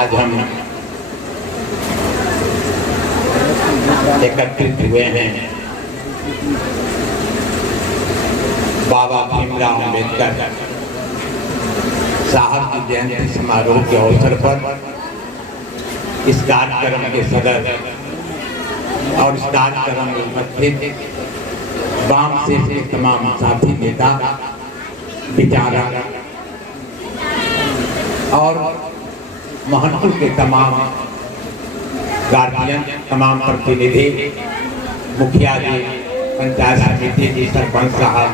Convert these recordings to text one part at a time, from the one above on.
आज हम एकत्रित हुए हैं बाबा भीमराव अम्बेडकर साहब की जयंती समारोह के अवसर पर इस कार्यक्रम के सदर और इस कार्यक्रम में उपस्थित वाम से तमाम साथी नेता विचारक और महत्व के तमाम गार्जियन, तमाम प्रतिनिधि, मुखिया जी, पंचायत समिति जी, सरपंच साहब,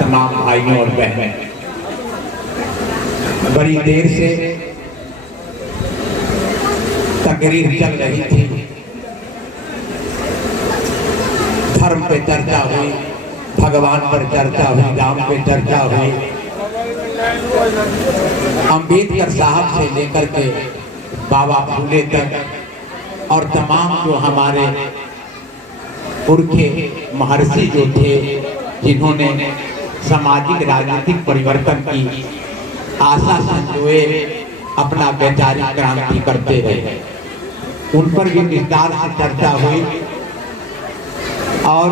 तमाम भाइयों और बहनें, बड़ी देर से तकरीर चल रही थी। धर्म पे चर्चा हुई, भगवान पर चर्चा हुई, राम पे चर्चा हुई, अम्बेडकर साहब से लेकर के बाबा फूले तक और तमाम जो हमारे पुरखे महर्षि जो थे, जिन्होंने सामाजिक राजनीतिक परिवर्तन की आशा संजोए अपना वैचारिक क्रांति करते रहे, उन पर भी विस्तार से चर्चा हुई। और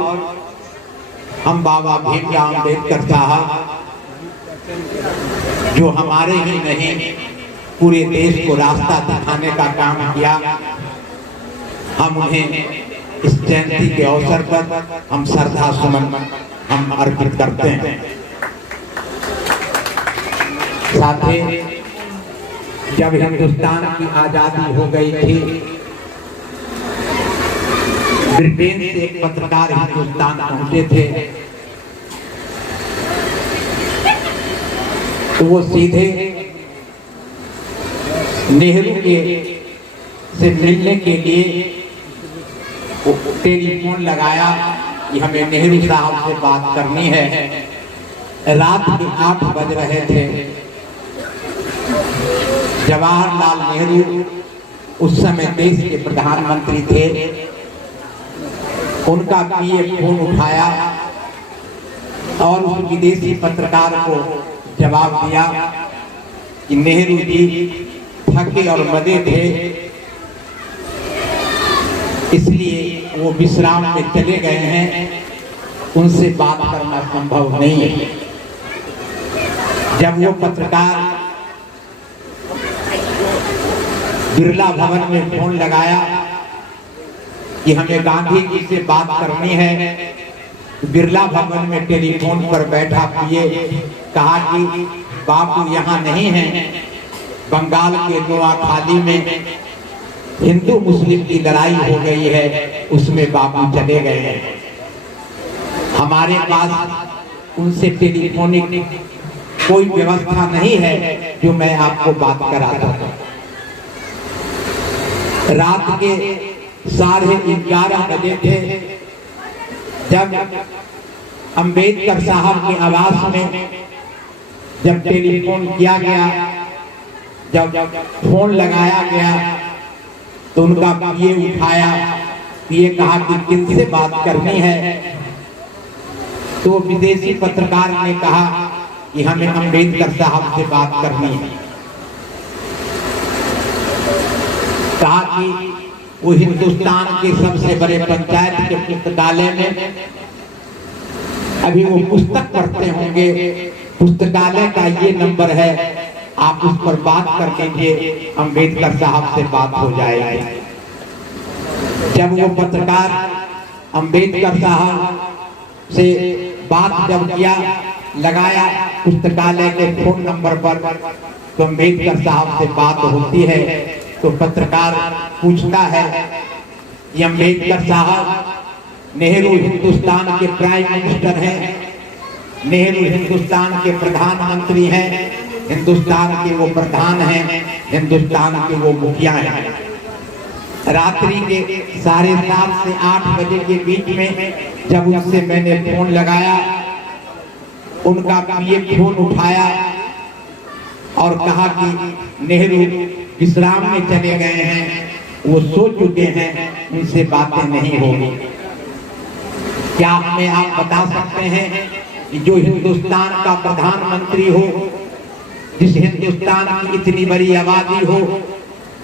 हम बाबा भीमराव अम्बेडकर साहब जो हमारे ही नहीं पूरे देश को रास्ता दिखाने का काम किया, हम उन्हें इस जयंती के अवसर पर हम श्रद्धा सुमन हम अर्पित करते हैं। साथ ही जब हिंदुस्तान की आजादी हो गई थी, ब्रिटेन से एक पत्रकार हिंदुस्तान पहुंचे थे, तो वो सीधे नेहरू के से मिलने के लिए टेलीफोन लगाया कि हमें नेहरू साहब से बात करनी है। रात के 8 बज रहे थे। जवाहरलाल नेहरू उस समय देश के प्रधानमंत्री थे। उनका पीए फोन उठाया और उस विदेशी पत्रकार को जवाब दिया कि नेहरू जी थके और मदे थे, इसलिए वो विश्राम में चले गए हैं, उनसे बात करना संभव नहीं है। जब वो पत्रकार बिरला भवन में फोन लगाया कि हमें गांधी जी से बात करनी है, बिरला भवन में टेलीफोन पर बैठा पीए कहा कि बाबू यहाँ नहीं है, बंगाल के नोआखाली में हिंदू मुस्लिम की लड़ाई हो गई है, उसमें बाबू चले गए हैं। हमारे पास उनसे टेलीफोनिक कोई व्यवस्था नहीं है जो मैं आपको बात कराता हूँ। रात के 11:30 बजे थे जब अम्बेडकर साहब के आवास में जब टेलीफोन किया गया, जब फोन लगाया गया तो उनका पीए उठाया, पीए कहा कि किनसे बात करनी है, तो विदेशी पत्रकार ने कहा कि हमें अम्बेडकर साहब से बात करनी है। कहा कि वो हिंदुस्तान के सबसे बड़े पंचायत के पुस्तकालय में अभी वो पुस्तक पढ़ते होंगे, पुस्तकालय का ये नंबर है, आप उस पर बात कर लीजिए, अम्बेडकर साहब से बात हो जाएगी। जब वो पत्रकार अम्बेडकर साहब से बात जब किया, लगाया पुस्तकालय के फोन नंबर पर, तो अम्बेडकर साहब से बात होती है। तो पत्रकार पूछता है कि अम्बेडकर साहब, नेहरू हिंदुस्तान के प्राइम मिनिस्टर हैं, नेहरू हिंदुस्तान के प्रधानमंत्री हैं, हिंदुस्तान के वो प्रधान हैं, हिंदुस्तान के वो मुखिया हैं। रात्रि के 7:30 से 8 बजे के बीच में जब उनसे मैंने फोन लगाया, उनका पीए फोन उठाया और कहा कि नेहरू विश्राम में चले गए हैं, वो सो चुके हैं, उनसे बातें नहीं होगी। क्या हमें आप बता सकते हैं कि जो हिंदुस्तान का प्रधानमंत्री हो, जिस हिंदुस्तान की इतनी बड़ी आबादी हो,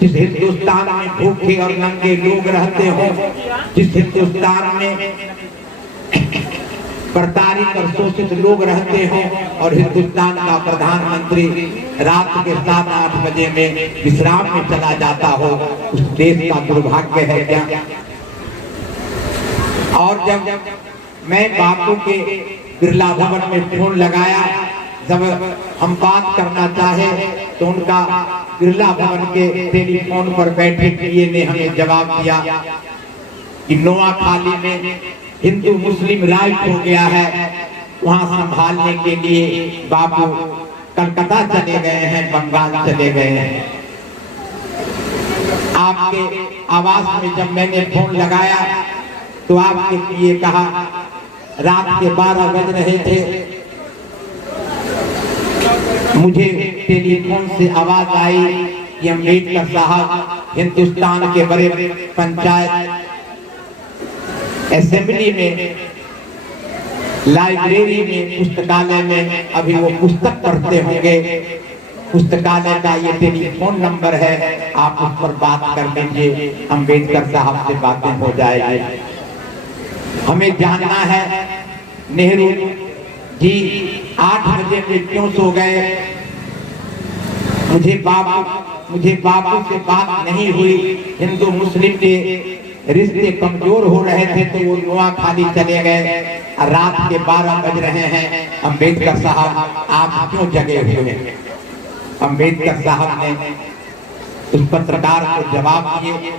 जिस हिंदुस्तान में भूखे और नंगे लोग रहते हो, जिस हिंदुस्तान में प्रताड़ित और शोषित लोग रहते हो, और हिंदुस्तान का प्रधानमंत्री रात के 7-8 बजे में विश्राम में चला जाता हो, उस देश का दुर्भाग्य है क्या? और जब मैं बापू के बिरला भवन में फोन लगाया, जब हम बात करना चाहे तो उनका बिरला भवन के टेलीफोन पर बैठे पीए ने हमें जवाब दिया कि नोआखाली में हिंदू मुस्लिम राइट हो गया है, वहां संभालने के लिए बापू कलकत्ता चले गए हैं, बंगाल चले गए हैं। आपके आवास में जब मैंने फोन लगाया तो आपके लिए कहा, रात के 12 बज रहे थे, मुझे टेलीफोन से आवाज आई कि अम्बेडकर साहब हिंदुस्तान के बड़े पंचायत असेंबली में, लाइब्रेरी में, पुस्तकालय में अभी वो पुस्तक पढ़ते होंगे, पुस्तकालय का ये टेलीफोन नंबर है, आप उस पर बात कर लीजिए, अम्बेडकर साहब से बातें हो जाएगी। हमें जानना है नेहरू जी 8 बजे में क्यों सो गए? मुझे बाबू से बात नहीं हुई। हिंदू मुस्लिम के रिश्ते कमजोर हो रहे थे तो वो नोआखाली चले गए। रात के 12 बज रहे हैं, अम्बेडकर साहब आप क्यों जगे हुए हैं? अम्बेडकर साहब ने उस पत्रकार को जवाब दिए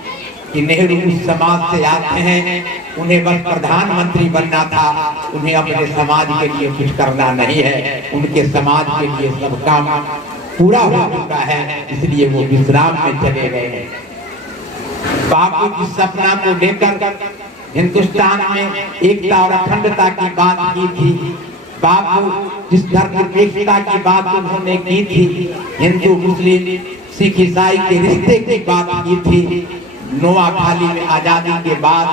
कि नेहरू उस समाज से आते हैं, उन्हें बस प्रधानमंत्री बनना था, उन्हें अपने समाज के लिए कुछ करना नहीं है, उनके समाज के लिए सब काम पूरा हो चुका है, इसलिए वो विश्राम में चले गए हैं। बापू जिस सपना को लेकर हिंदुस्तान में एकता और अखंडता की बात की थी, बापू जिस धर्मनिरपेक्षता की बात उन्होंने की थी, हिंदू मुस्लिम सिख ईसाई के रिश्ते की बात की थी, नोआखाली में आजादी के बाद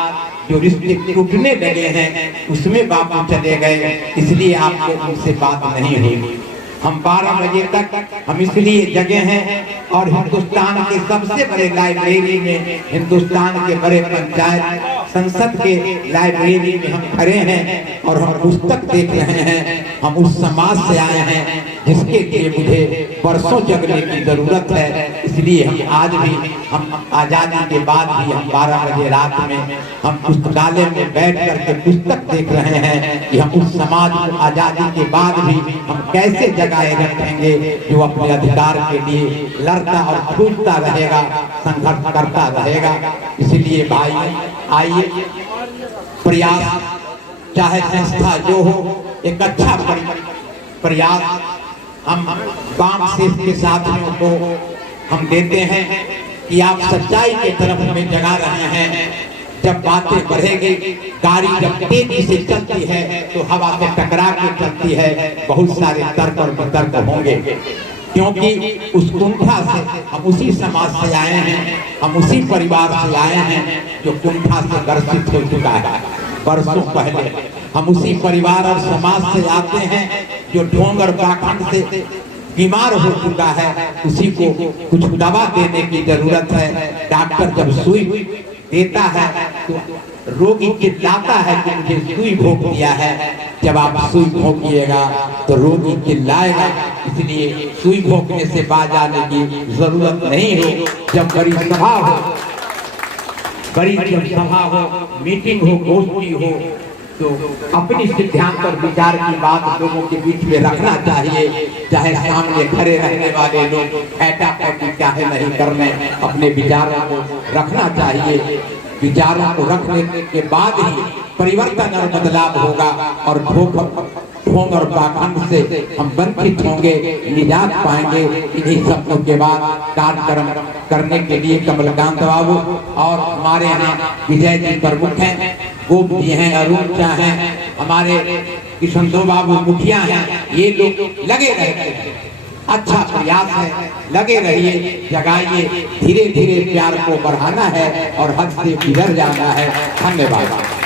जो रिश्ते टूटने लगे हैं उसमें बापू चले गए, इसलिए आपको उनसे बात नहीं हुई। हम 12 बजे तक हम इसलिए जगे हैं और हिंदुस्तान के सबसे बड़े लाइब्रेरी में, हिंदुस्तान के बड़े पंचायत संसद के लाइब्रेरी में हम खड़े हैं और हम पुस्तक देख रहे हैं। हम उस समाज से आए हैं जिसके लिए मुझे बरसों जगने की जरूरत है, इसलिए हम आज भी, हम आजादी के बाद भी हम 12 बजे रात में हम पुस्तकालय में बैठ करके पुस्तक देख रहे हैं कि हम उस समाज को आजादी के बाद भी हम कैसे जगाए रखेंगे जो अपने अधिकार के लिए लड़ता और जूझता रहेगा, संघर्ष करता रहेगा। इसलिए भाई आइए, प्रयास चाहे संस्था जो हो, एक अच्छा प्रयास हम वाम शेष के साथियों को हम देते हैं कि आप सच्चाई की तरफ में जगा रहे हैं। जब बातें बढ़ेगी, गाड़ी जब तेजी से चलती है तो हवा से टकरा के चलती है, बहुत सारे तर्क और वितर्क होंगे, क्योंकि उस कुंठा से हम उसी समाज से आए हैं, हम उसी परिवार से आए हैं जो कुंठा से ग्रसित हो चुका है वर्षों पहले। हम उसी परिवार और समाज से आते हैं जो ढोंग और पाखंड से बीमार हो चुका है, उसी को कुछ दवा देने की जरूरत है। डॉक्टर जब सुई देता है तो रोगी चिल्लाता है कि मुझे सुई भोंक दिया है, जब आप सुई भोंकिएगा तो रोगी चिल्लाएगा, इसलिए सुई भोंकने से बाज आने की जरूरत नहीं हो। जब बड़ी सभा हो, बड़ी जब सभा हो, मीटिंग हो, गोष्ठी हो, तो अपनी सिद्धांत और विचार की बात लोगों के बीच में रखना चाहिए। चाहे सामने खड़े रहने वाले लोग फैटा-फैटी चाहे नहीं करने, अपने विचारों को रखना चाहिए। विचारों को रखने के बाद ही परिवर्तन और बदलाव होगा और ढोंग और पाखंड से हम वंचित होंगे, निजात पाएंगे। इन्हीं शब्दों के बाद कार्यक्रम करने के लिए कमलकांत बाबू और हमारे यहाँ विजय जी प्रमुख हैं, गोप जी हैं, अरुण शाह हैं, हमारे किशन बाबू मुखिया हैं, ये लोग लगे रहते हैं। अच्छा प्रयास है, लगे रहिए, जगाइए, धीरे धीरे प्यार को बढ़ाना है और हद से गुजर जाना है। धन्यवाद।